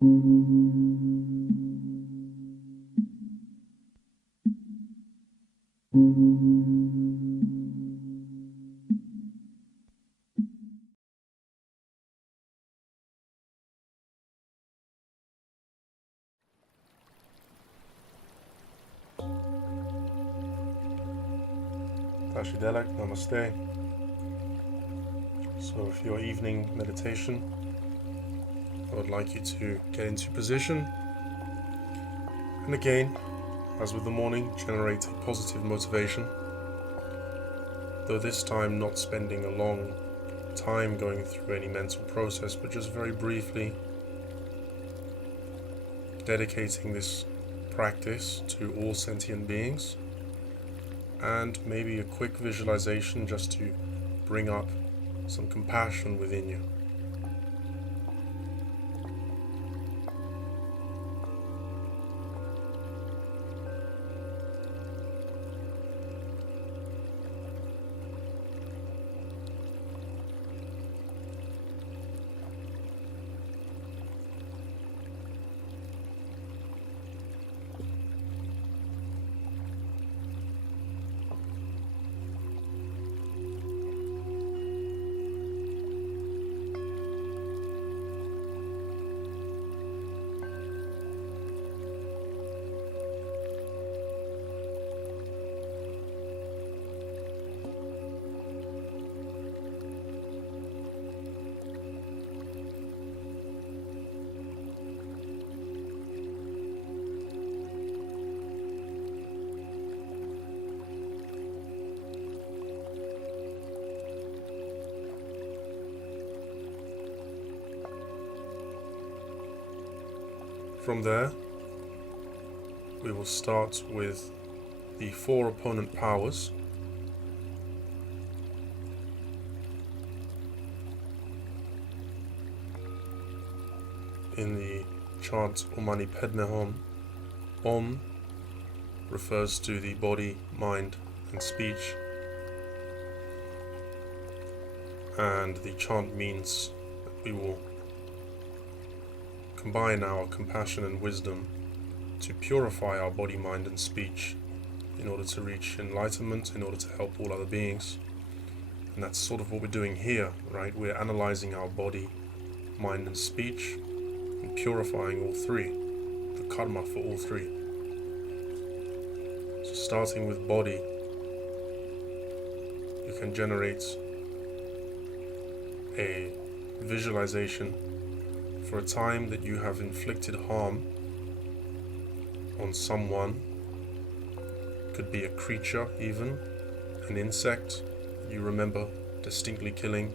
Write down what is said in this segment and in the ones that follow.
Tashidelak, Namaste. So for your evening meditation, I would like you to get into position, and again, as with the morning, generate a positive motivation, though this time not spending a long time going through any mental process, but just very briefly dedicating this practice to all sentient beings, and maybe a quick visualization just to bring up some compassion within you. From there, we will start with the 4 opponent powers. In the chant Om Mani Pedme Hom, Om refers to the body, mind, and speech, and the chant means that we will combine our compassion and wisdom to purify our body, mind, and speech in order to reach enlightenment, in order to help all other beings. And that's sort of what we're doing here, right? We're analyzing our body, mind, and speech and purifying all 3, the karma for all 3. So starting with body, you can generate a visualization for a time that you have inflicted harm on someone. Could be a creature, even an insect you remember distinctly killing,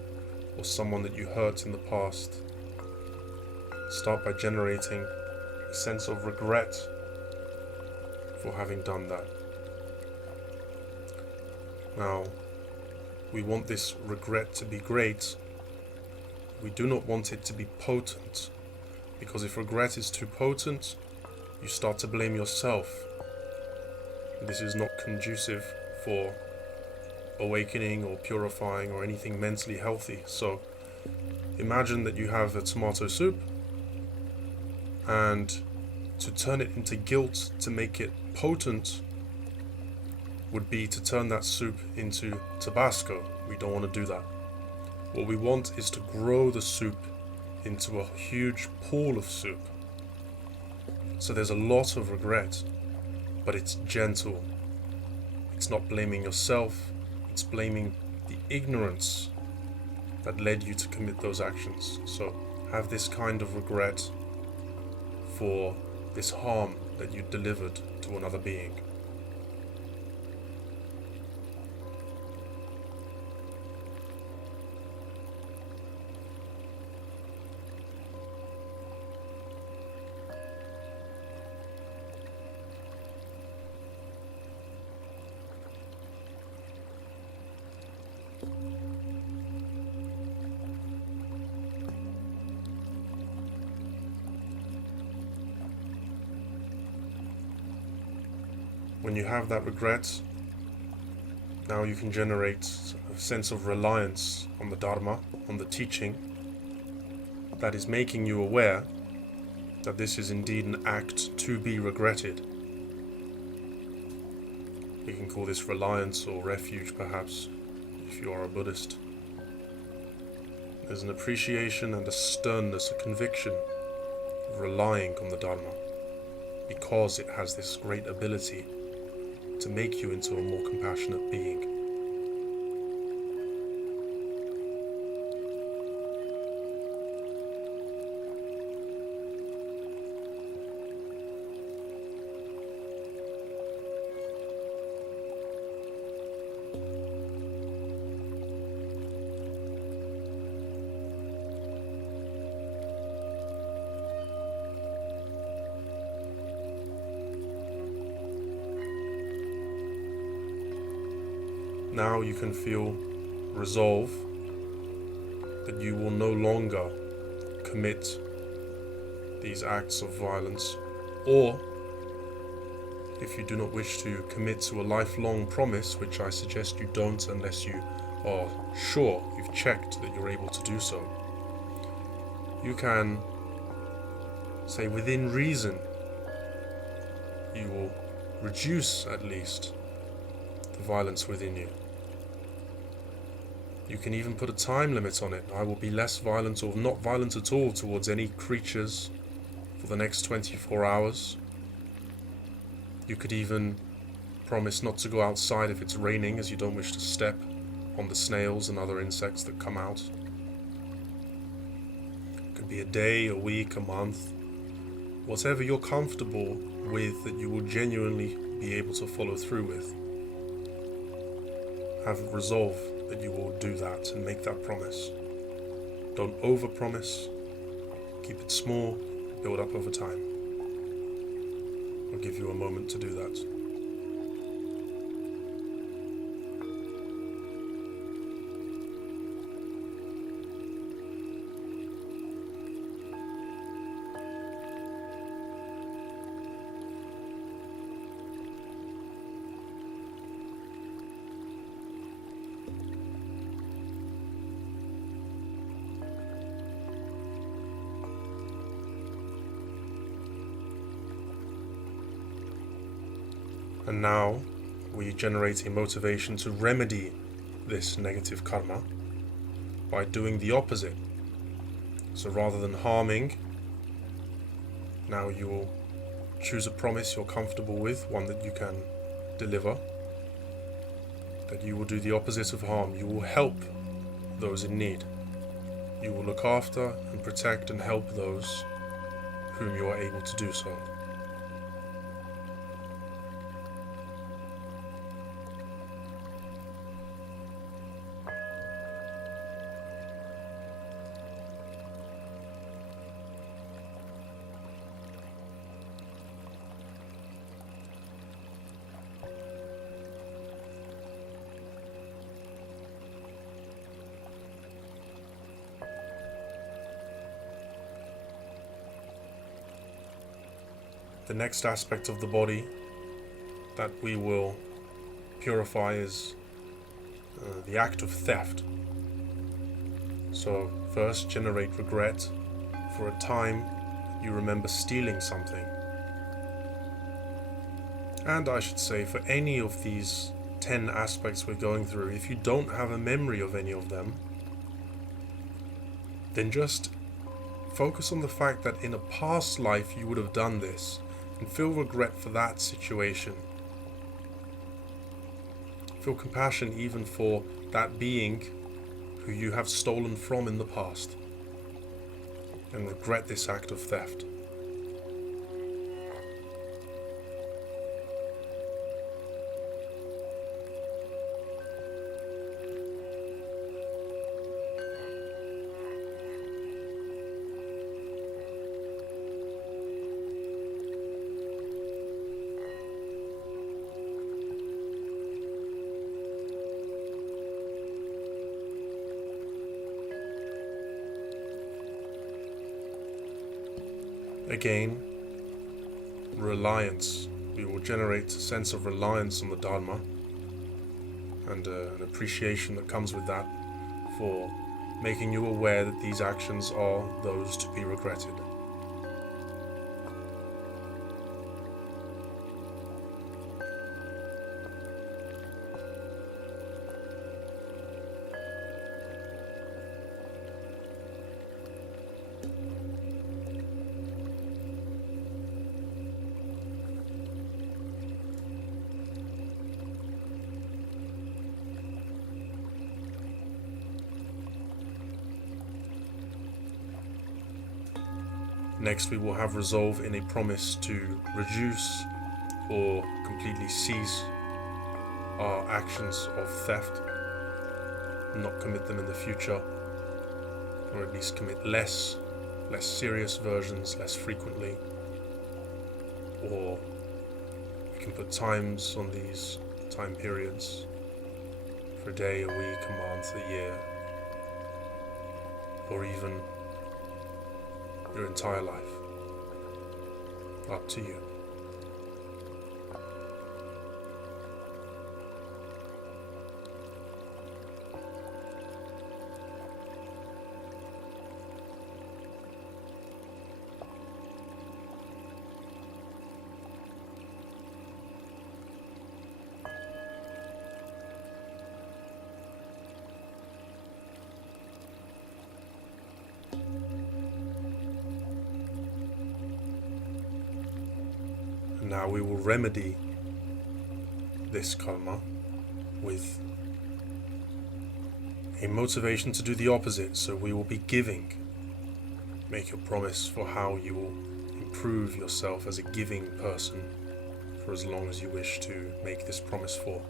or someone that you hurt in the past. Start by generating a sense of regret for having done that. Now, we want this regret to be great. We do not want it to be potent, because if regret is too potent, you start to blame yourself. This is not conducive for awakening or purifying or anything mentally healthy. So imagine that you have a tomato soup, and to turn it into guilt, to make it potent, would be to turn that soup into Tabasco. We don't want to do that. What we want is to grow the soup into a huge pool of soup. So there's a lot of regret, but it's gentle. It's not blaming yourself, it's blaming the ignorance that led you to commit those actions. So have this kind of regret for this harm that you delivered to another being. When you have that regret, now you can generate a sense of reliance on the dharma, on the teaching that is making you aware that this is indeed an act to be regretted. We can call this reliance or refuge, perhaps, if you are a Buddhist. There's an appreciation and a sternness, a conviction of relying on the Dharma, because it has this great ability to make you into a more compassionate being. Now you can feel resolve that you will no longer commit these acts of violence, or if you do not wish to commit to a lifelong promise, which I suggest you don't unless you are sure you've checked that you're able to do so, you can say within reason you will reduce at least the violence within you. You can even put a time limit on it. I will be less violent or not violent at all towards any creatures for the next 24 hours. You could even promise not to go outside if it's raining, as you don't wish to step on the snails and other insects that come out. It could be a day, a week, a month, whatever you're comfortable with that you will genuinely be able to follow through with. Have resolve that you will do that and make that promise. Don't over-promise. Keep it small, build up over time. I'll give you a moment to do that. And now we generate a motivation to remedy this negative karma by doing the opposite. So rather than harming, now you will choose a promise you're comfortable with, one that you can deliver, that you will do the opposite of harm. You will help those in need. You will look after and protect and help those whom you are able to do so. The next aspect of the body that we will purify is the act of theft. So first generate regret for a time you remember stealing something. And I should say, for any of these 10 aspects we're going through, if you don't have a memory of any of them, then just focus on the fact that in a past life you would have done this, and feel regret for that situation. Feel compassion even for that being who you have stolen from in the past, and regret this act of theft. Again, reliance. We will generate a sense of reliance on the Dharma and an appreciation that comes with that for making you aware that these actions are those to be regretted. Next, we will have resolve in a promise to reduce or completely cease our actions of theft, not commit them in the future, or at least commit less serious versions less frequently. Or we can put times on these time periods for a day, a week, a month, a year, or even your entire life. Up to you. Now we will remedy this karma with a motivation to do the opposite. So we will be giving. Make your promise for how you will improve yourself as a giving person for as long as you wish to make this promise for.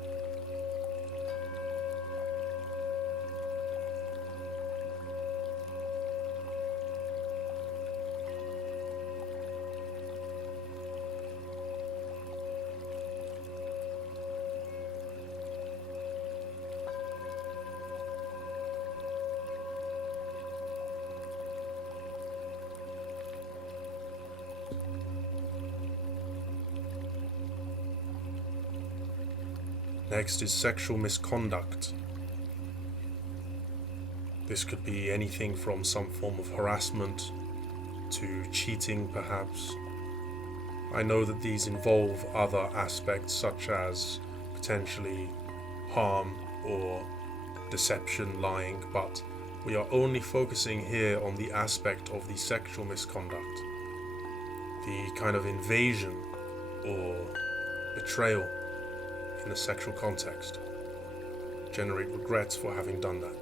Next is sexual misconduct. This could be anything from some form of harassment to cheating, perhaps. I know that these involve other aspects such as potentially harm or deception, lying, but we are only focusing here on the aspect of the sexual misconduct, the kind of invasion or betrayal in a sexual context. Generate regrets for having done that.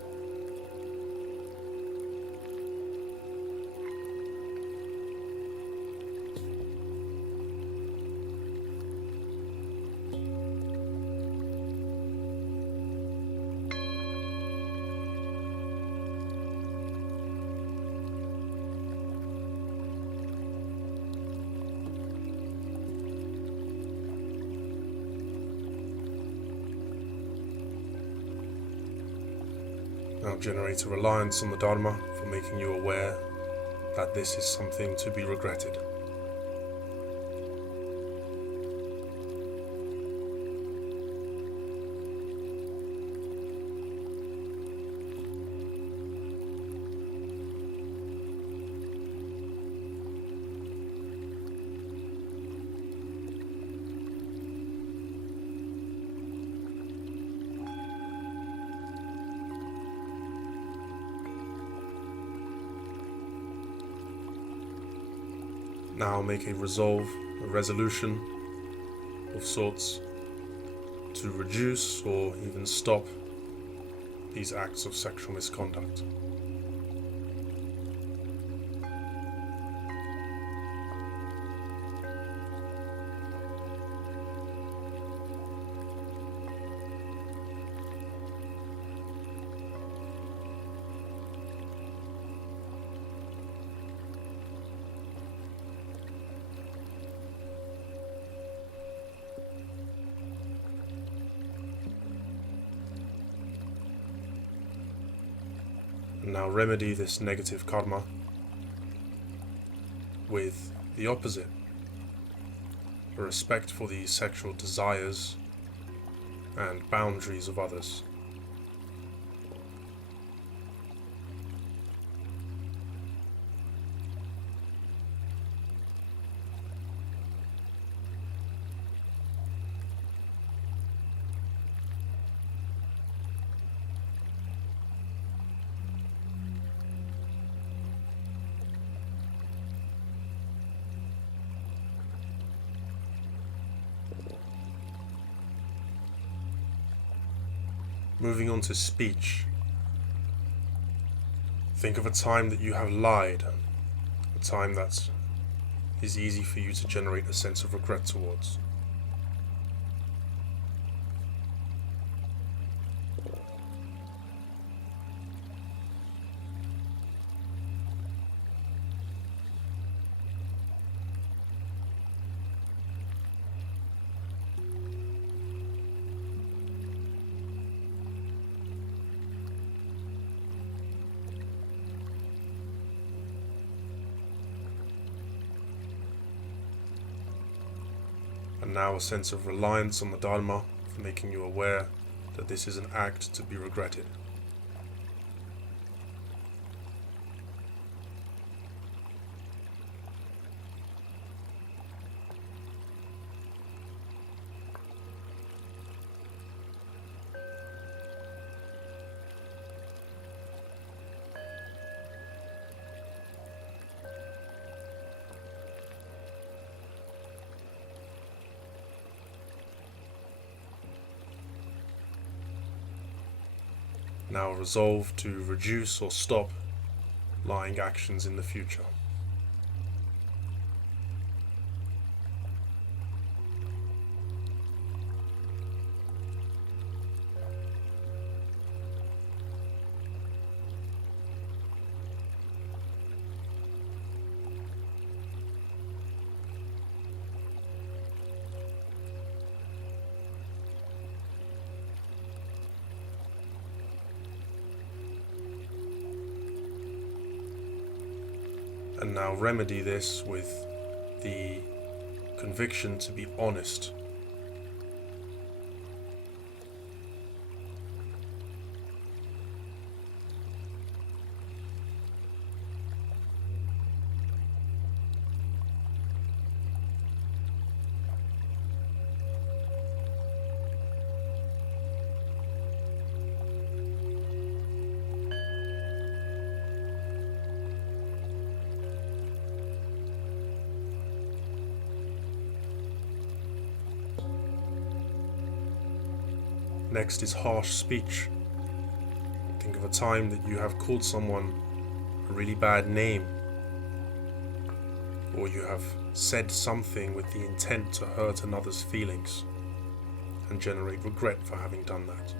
Now generate a reliance on the dharma for making you aware that this is something to be regretted. Now make a resolve, a resolution of sorts to reduce or even stop these acts of sexual misconduct. Now remedy this negative karma with the opposite, a respect for the sexual desires and boundaries of others. Moving on to speech. Think of a time that you have lied, a time that is easy for you to generate a sense of regret towards. And now a sense of reliance on the dharma for making you aware that this is an act to be regretted. Now resolve to reduce or stop lying actions in the future. And now remedy this with the conviction to be honest. Next is harsh speech. Think of a time that you have called someone a really bad name, or you have said something with the intent to hurt another's feelings and generate regret for having done that.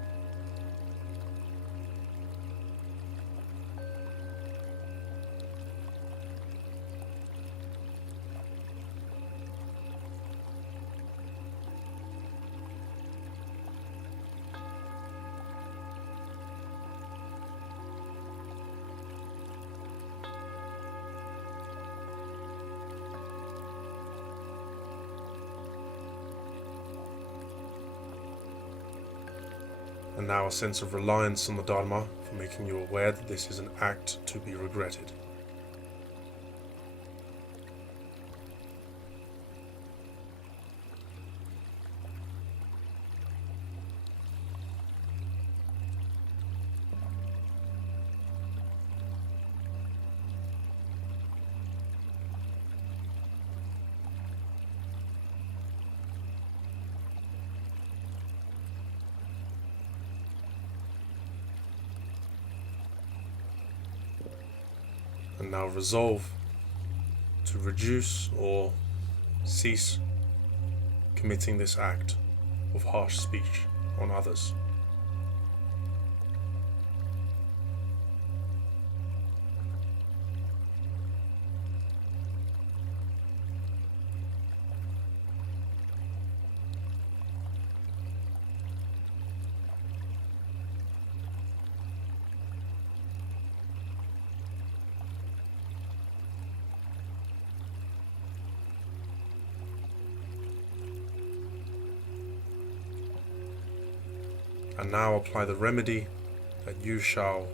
And now a sense of reliance on the dharma for making you aware that this is an act to be regretted. And now resolve to reduce or cease committing this act of harsh speech on others. And now apply the remedy that you shall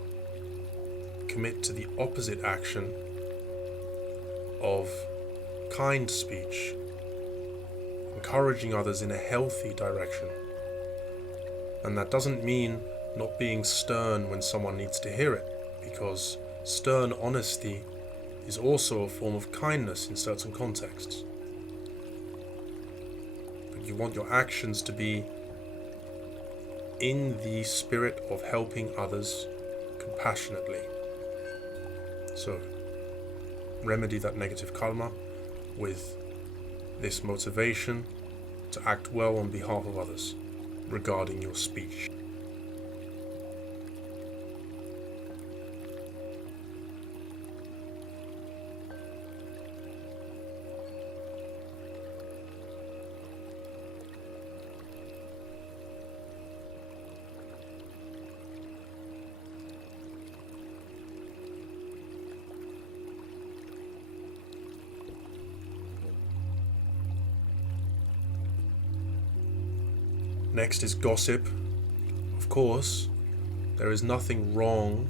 commit to the opposite action of kind speech, encouraging others in a healthy direction. And that doesn't mean not being stern when someone needs to hear it, because stern honesty is also a form of kindness in certain contexts. But you want your actions to be in the spirit of helping others compassionately. So, remedy that negative karma with this motivation to act well on behalf of others regarding your speech. Next is gossip. Of course, there is nothing wrong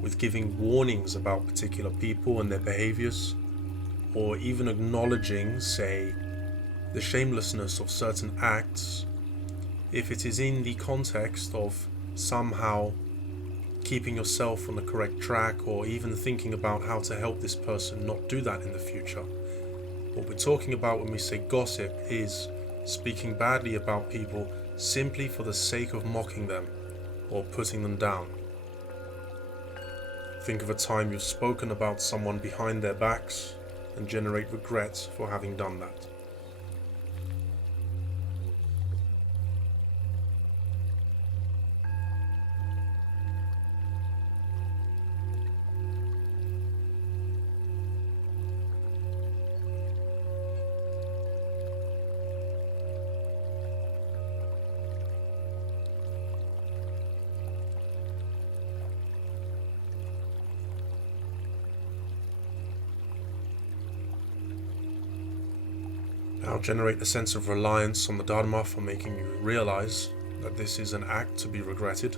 with giving warnings about particular people and their behaviors, or even acknowledging, say, the shamelessness of certain acts, if it is in the context of somehow keeping yourself on the correct track, or even thinking about how to help this person not do that in the future. What we're talking about when we say gossip is speaking badly about people simply for the sake of mocking them or putting them down. Think of a time you've spoken about someone behind their backs and generate regret for having done that. Now generate a sense of reliance on the dharma for making you realize that this is an act to be regretted.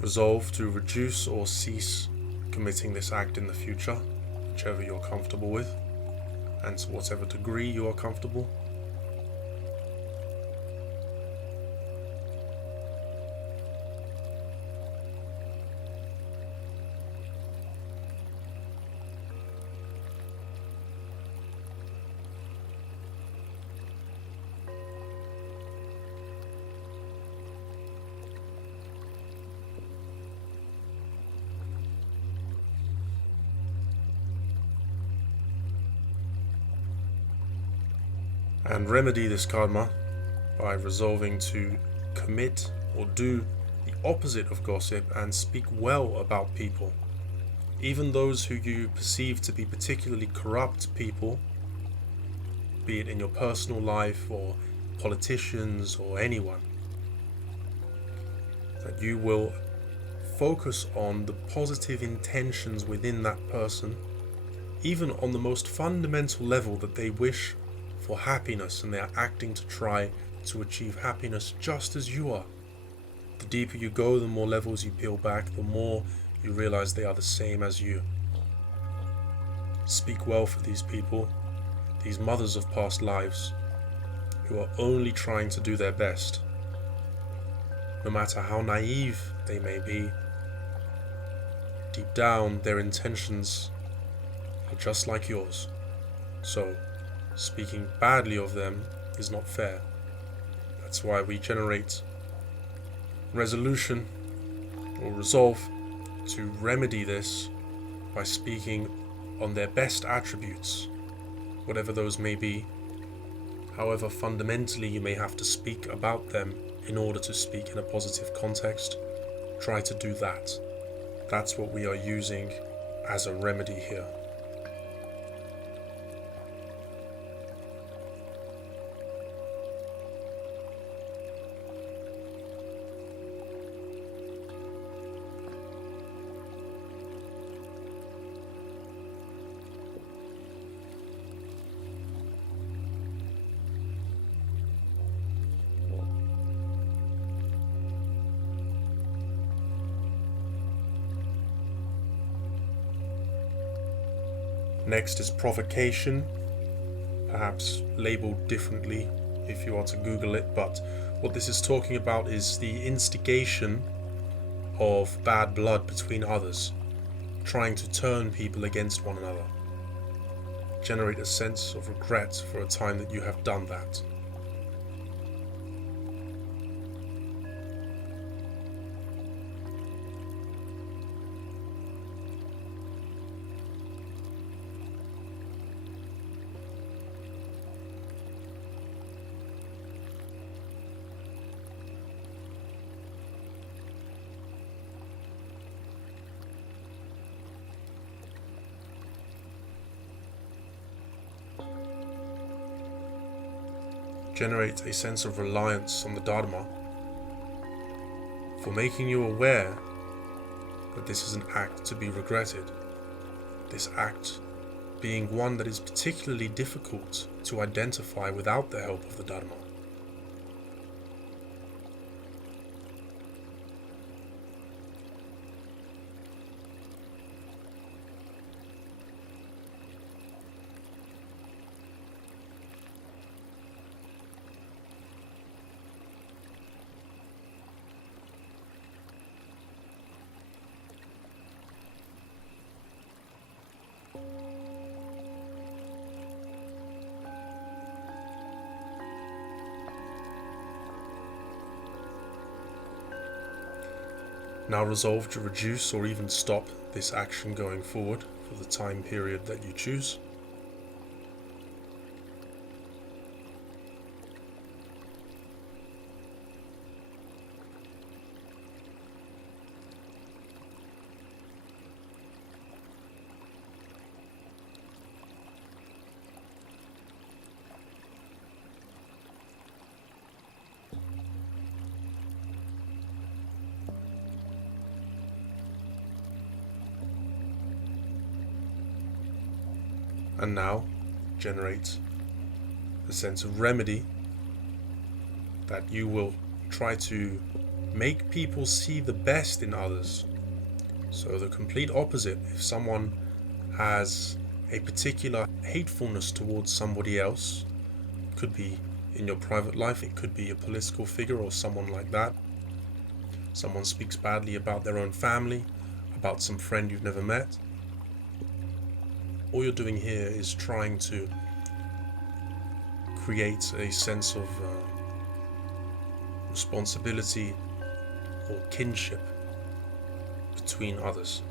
Resolve to reduce or cease committing this act in the future, whichever you're comfortable with, and to whatever degree you are comfortable. And remedy this karma by resolving to commit or do the opposite of gossip and speak well about people, even those who you perceive to be particularly corrupt people, be it in your personal life or politicians or anyone. That you will focus on the positive intentions within that person, even on the most fundamental level that they wish for happiness and they are acting to try to achieve happiness just as you are. The deeper you go, the more levels you peel back, the more you realize they are the same as you. Speak well for these people, these mothers of past lives, who are only trying to do their best. No matter how naive they may be, deep down their intentions are just like yours. So, speaking badly of them is not fair. That's why we generate resolution or resolve to remedy this by speaking on their best attributes, whatever those may be. However fundamentally you may have to speak about them in order to speak in a positive context, try to do that. That's what we are using as a remedy here. Next is provocation, perhaps labeled differently if you are to Google it, but what this is talking about is the instigation of bad blood between others, trying to turn people against one another. Generate a sense of regret for a time that you have done that. Generate a sense of reliance on the Dharma for making you aware that this is an act to be regretted. This act being one that is particularly difficult to identify without the help of the Dharma. Now resolve to reduce or even stop this action going forward for the time period that you choose. And now generate a sense of remedy that you will try to make people see the best in others. So the complete opposite. If someone has a particular hatefulness towards somebody else, it could be in your private life, it could be a political figure or someone like that. Someone speaks badly about their own family, about some friend you've never met. All you're doing here is trying to create a sense of responsibility or kinship between others.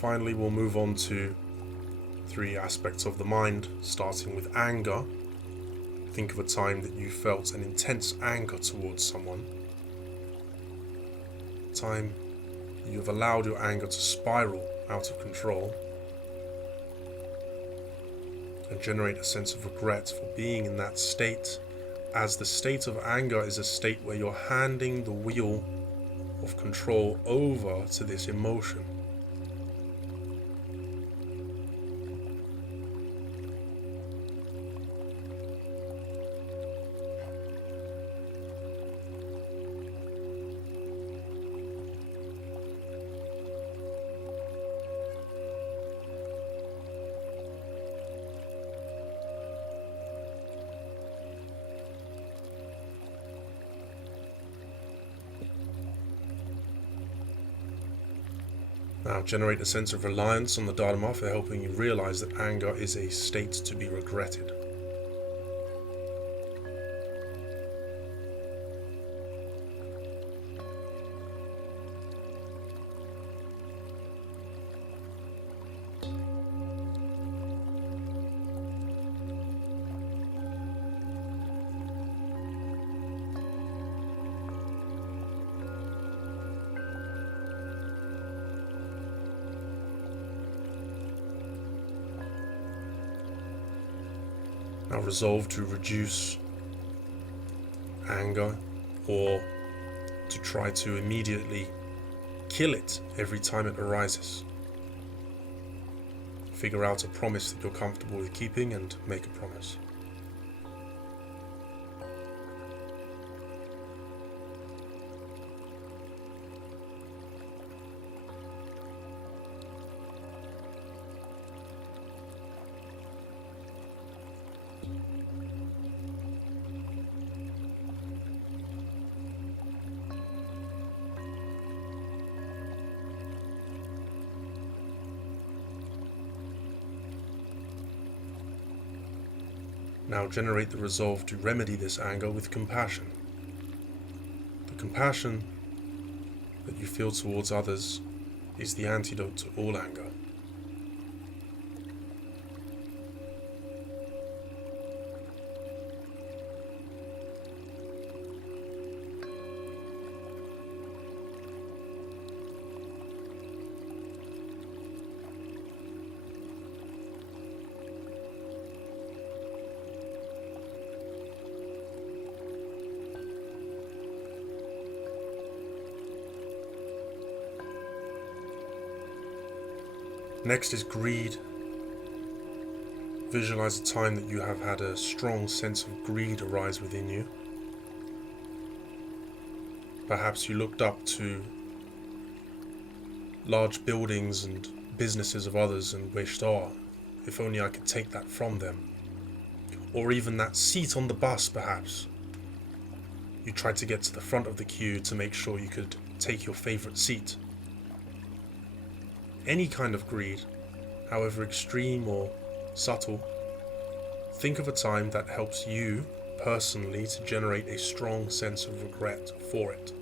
Finally, we'll move on to 3 aspects of the mind, starting with anger. Think of a time that you felt an intense anger towards someone. A time you have allowed your anger to spiral out of control and generate a sense of regret for being in that state, as the state of anger is a state where you're handing the wheel of control over to this emotion. Now generate a sense of reliance on the Dharma for helping you realize that anger is a state to be regretted. Now resolve to reduce anger, or to try to immediately kill it every time it arises. Figure out a promise that you're comfortable with keeping and make a promise. Now generate the resolve to remedy this anger with compassion. The compassion that you feel towards others is the antidote to all anger. Next is greed. Visualize a time that you have had a strong sense of greed arise within you. Perhaps you looked up to large buildings and businesses of others and wished, oh, if only I could take that from them. Or even that seat on the bus, perhaps. You tried to get to the front of the queue to make sure you could take your favorite seat. Any kind of greed, however extreme or subtle, think of a time that helps you personally to generate a strong sense of regret for it.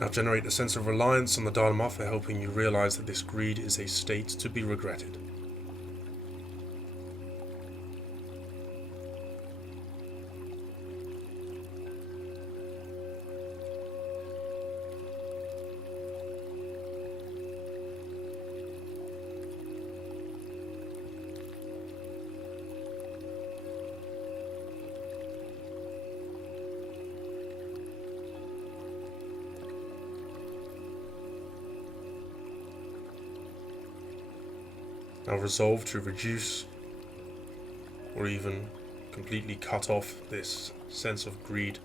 Now generate a sense of reliance on the dharma for helping you realize that this greed is a state to be regretted. Now resolve to reduce or even completely cut off this sense of greed,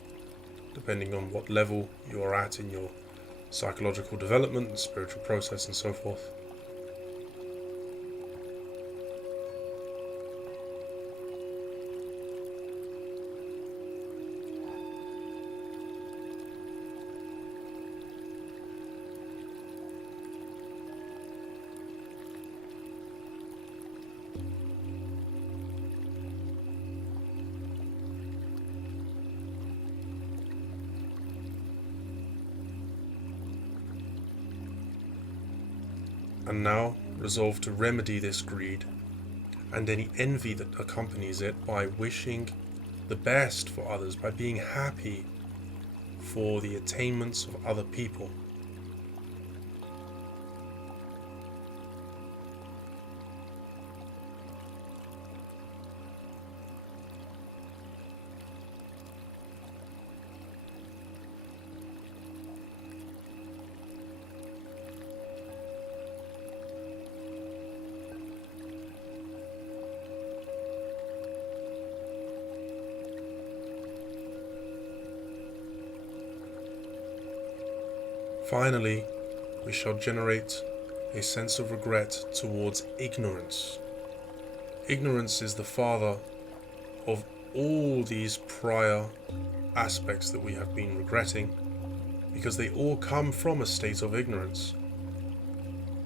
depending on what level you are at in your psychological development, spiritual process, and so forth. And now resolve to remedy this greed and any envy that accompanies it by wishing the best for others, by being happy for the attainments of other people. Finally, we shall generate a sense of regret towards ignorance. Ignorance is the father of all these prior aspects that we have been regretting, because they all come from a state of ignorance.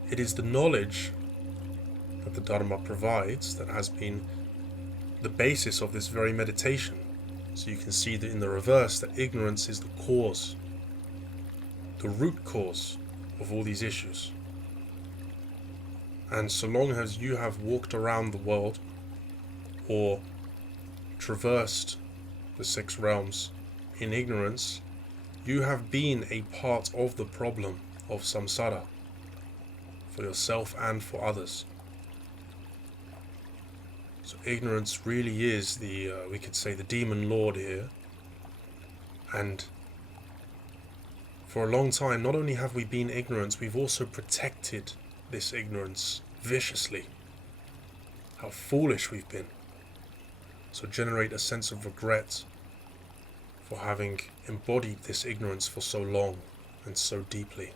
It is the knowledge that the Dharma provides that has been the basis of this very meditation. So you can see that in the reverse that ignorance is the cause, the root cause of all these issues. And so long as you have walked around the world or traversed the 6 realms in ignorance, you have been a part of the problem of samsara for yourself and for others. So ignorance really is the, we could say, the demon lord here. And for a long time, not only have we been ignorant, we've also protected this ignorance viciously. How foolish we've been. So generate a sense of regret for having embodied this ignorance for so long and so deeply.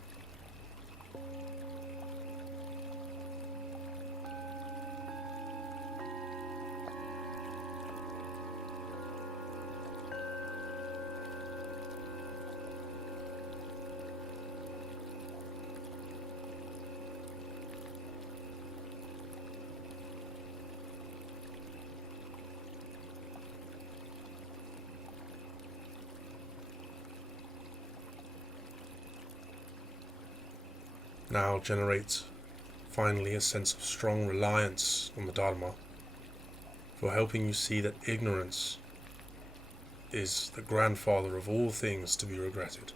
Now generate finally a sense of strong reliance on the Dharma for helping you see that ignorance is the grandfather of all things to be regretted.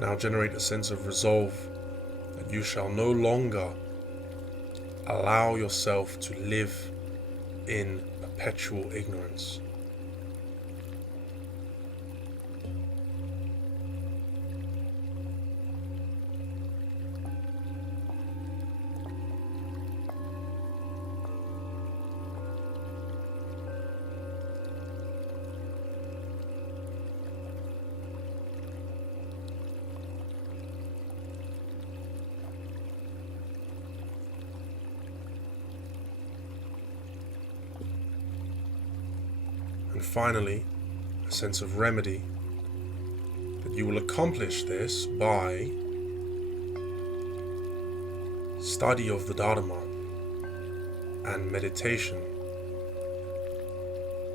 Now generate a sense of resolve that you shall no longer allow yourself to live in perpetual ignorance. And finally, a sense of remedy, that you will accomplish this by study of the Dharma and meditation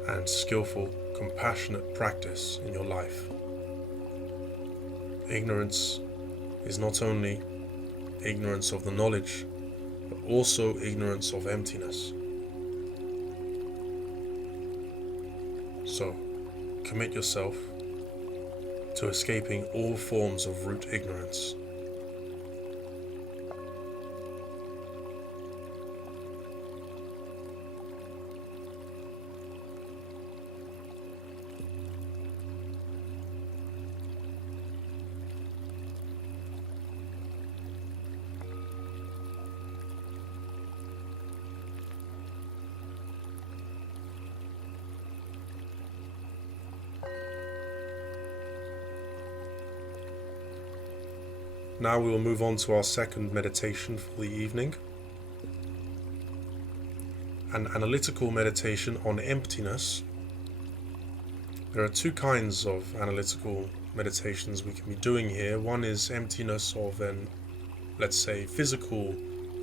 and skillful, compassionate practice in your life. Ignorance is not only ignorance of the knowledge, but also ignorance of emptiness. So, commit yourself to escaping all forms of root ignorance. Now we will move on to our second meditation for the evening, an analytical meditation on emptiness. There are 2 kinds of analytical meditations we can be doing here. One is emptiness of an, let's say, physical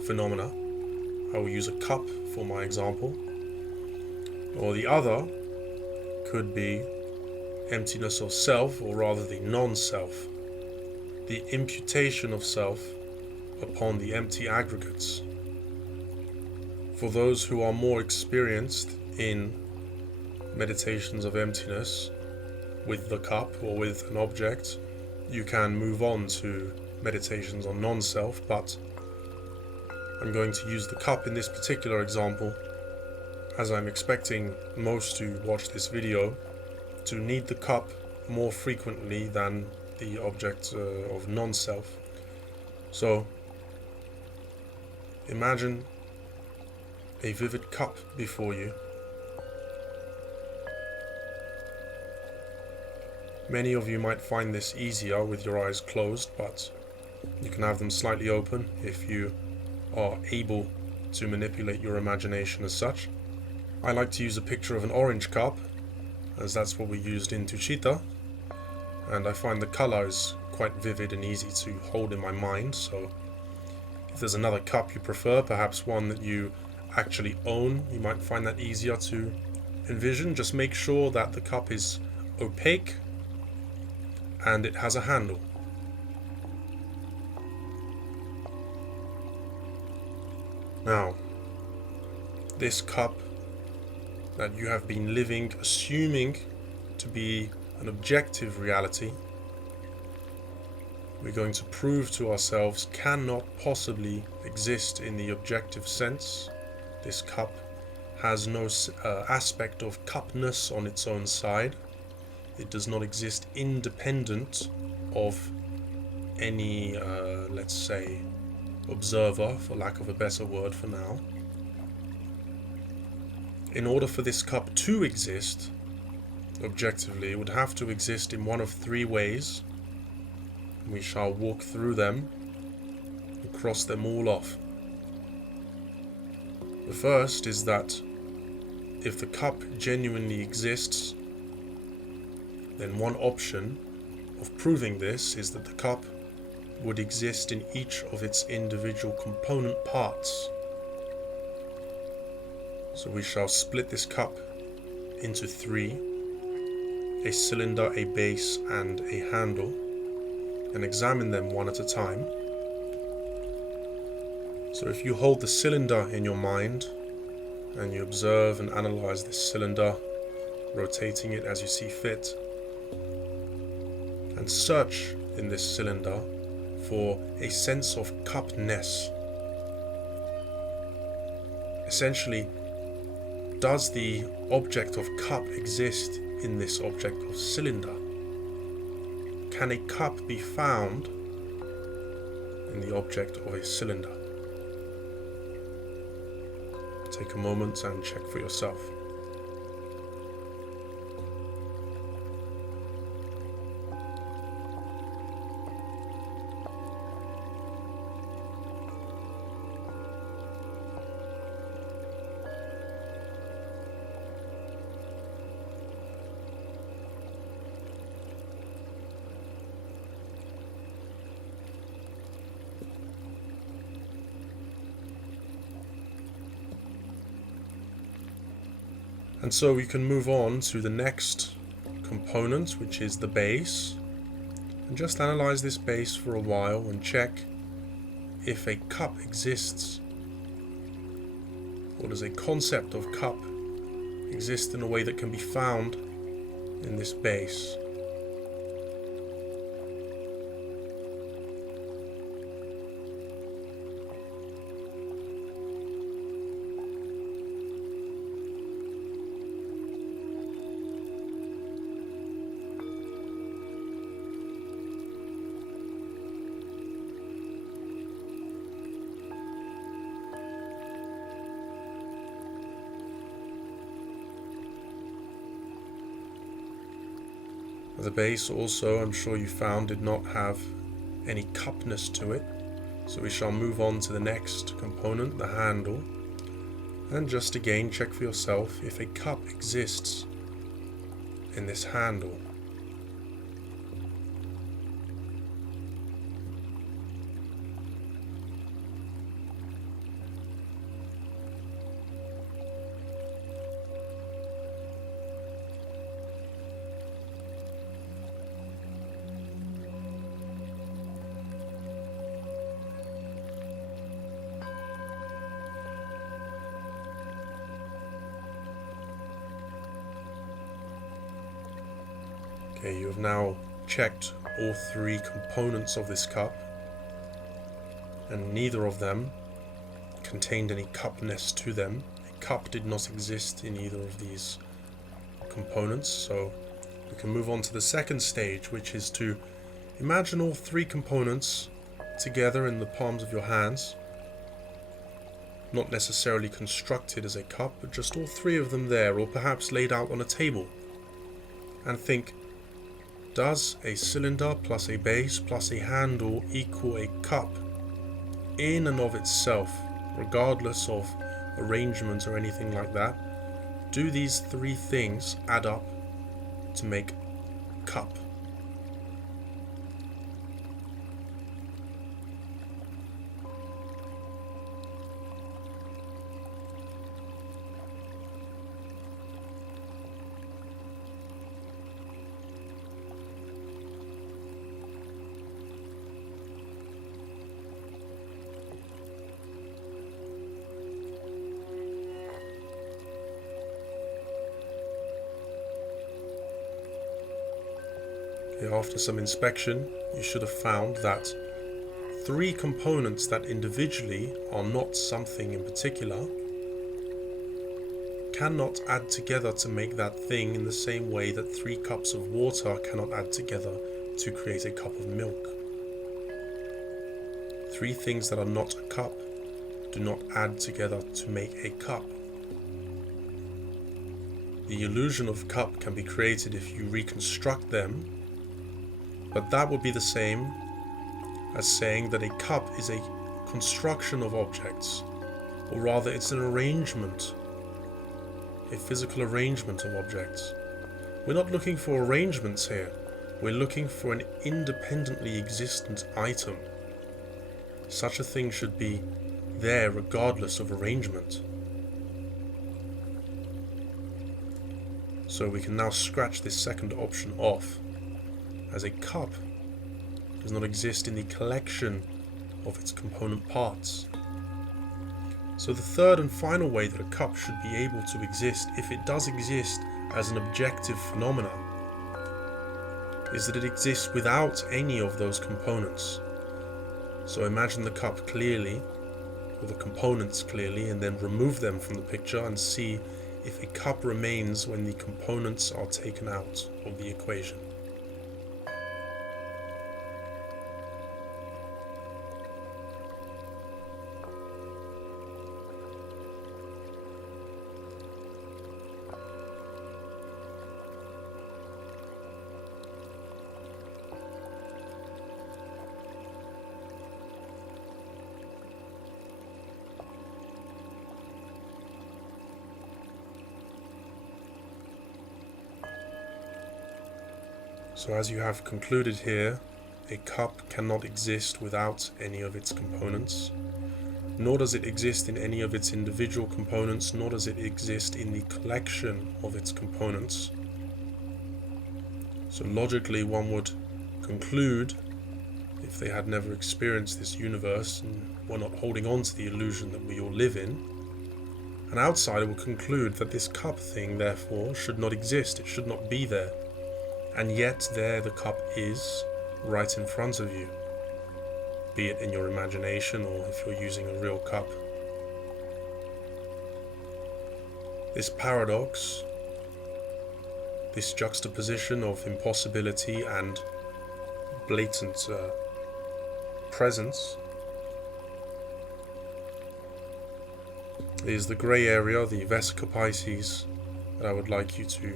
phenomena. I will use a cup for my example. Or the other could be emptiness of self, or rather the non-self. The imputation of self upon the empty aggregates. For those who are more experienced in meditations of emptiness with the cup or with an object, you can move on to meditations on non-self, but I'm going to use the cup in this particular example, as I'm expecting most who watch this video to need the cup more frequently than the object of non-self. So imagine a vivid cup before you, Many of you might find this easier with your eyes closed, but you can have them slightly open if you are able to manipulate your imagination as such. I like to use a picture of an orange cup, as that's what we used in Tuchita, and I find the color is quite vivid and easy to hold in my mind. So if there's another cup you prefer, perhaps one that you actually own, you might find that easier to envision. Just make sure that the cup is opaque and it has a handle. Now, this cup that you have been living assuming to be an objective reality, we're going to prove to ourselves cannot possibly exist in the objective sense. This cup has no aspect of cupness on its own side. It does not exist independent of any, let's say, observer, for lack of a better word for now. In order for this cup to exist objectively, it would have to exist in one of three ways. We shall walk through them and cross them all off. The first is that if the cup genuinely exists, then one option of proving this is that the cup would exist in each of its individual component parts. So we shall split this cup into three: a cylinder, a base, and a handle, and examine them one at a time. So if you hold the cylinder in your mind and you observe and analyze this cylinder, rotating it as you see fit, and search in this cylinder for a sense of cupness. Essentially, does the object of cup exist in this object of cylinder? Can a cup be found in the object of a cylinder? Take a moment and check for yourself. And so we can move on to the next component, which is the base, and just analyze this base for a while and check if a cup exists, or does a concept of cup exist in a way that can be found in this base. The base also, I'm sure you found, did not have any cupness to it. So we shall move on to the next component, the handle. And just again check for yourself if a cup exists in this handle. Okay, you have now checked all three components of this cup, and neither of them contained any cupness to them. A cup did not exist in either of these components, so we can move on to the second stage, which is to imagine all three components together in the palms of your hands, not necessarily constructed as a cup, but just all three of them there, or perhaps laid out on a table, and think, Does a cylinder plus a base plus a handle equal a cup in and of itself, regardless of arrangement or anything like that? Do these three things add up to make cup? After some inspection, you should have found that three components that individually are not something in particular cannot add together to make that thing in the same way that 3 cups of water cannot add together to create a cup of milk. 3 things that are not a cup do not add together to make a cup. The illusion of cup can be created if you reconstruct them, but that would be the same as saying that a cup is a construction of objects, or rather it's an arrangement, a physical arrangement of objects. We're not looking for arrangements here, we're looking for an independently existent item. Such a thing should be there regardless of arrangement. So we can now scratch this second option off, as a cup does not exist in the collection of its component parts. So the third and final way that a cup should be able to exist, if it does exist as an objective phenomenon, is that it exists without any of those components. So imagine the cup clearly, or the components clearly, and then remove them from the picture and see if a cup remains when the components are taken out of the equation. So as you have concluded here, a cup cannot exist without any of its components, nor does it exist in any of its individual components, nor does it exist in the collection of its components. So logically one would conclude, if they had never experienced this universe and were not holding on to the illusion that we all live in, an outsider would conclude that this cup thing therefore should not exist, it should not be there. And yet there the cup is, right in front of you, be it in your imagination or if you're using a real cup. This paradox, this juxtaposition of impossibility and blatant presence, is the grey area, the Vesica Pisces, that I would like you to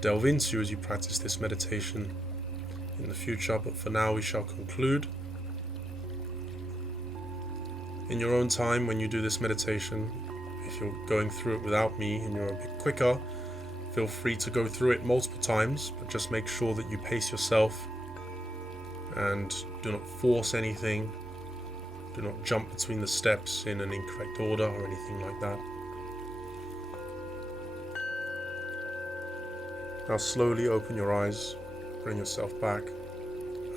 delve into as you practice this meditation in the future. But for now we shall conclude. In your own time, when you do this meditation, if you're going through it without me and you're a bit quicker, feel free to go through it multiple times, but just make sure that you pace yourself and do not force anything. Do not jump between the steps in an incorrect order or anything like that. Now slowly open your eyes, bring yourself back,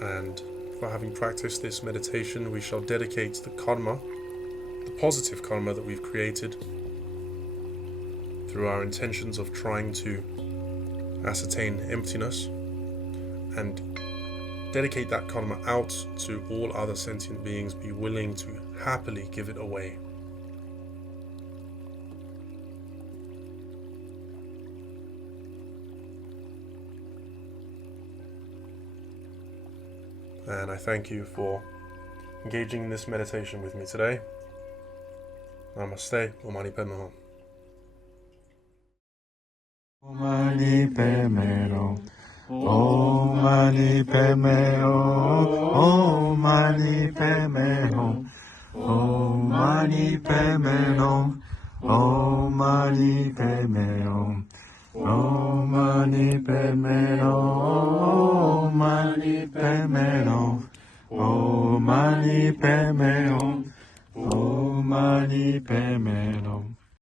and for having practiced this meditation, we shall dedicate the karma, the positive karma that we've created through our intentions of trying to ascertain emptiness, and dedicate that karma out to all other sentient beings. Be willing to happily give it away. And I thank you for engaging in this meditation with me today. Namaste. Om Mani Pedme Hom. Om Mani Pedme Hom. Om Mani Pedme Hom. Om Mani Pedme Hom. Om Mani Pedme Hom. Om Mani Pedme Hom. Om Mani Pedme Hom. Om Mani Pedme Hom. Om Mani Pedme Hom. Om Mani Pedme Hom.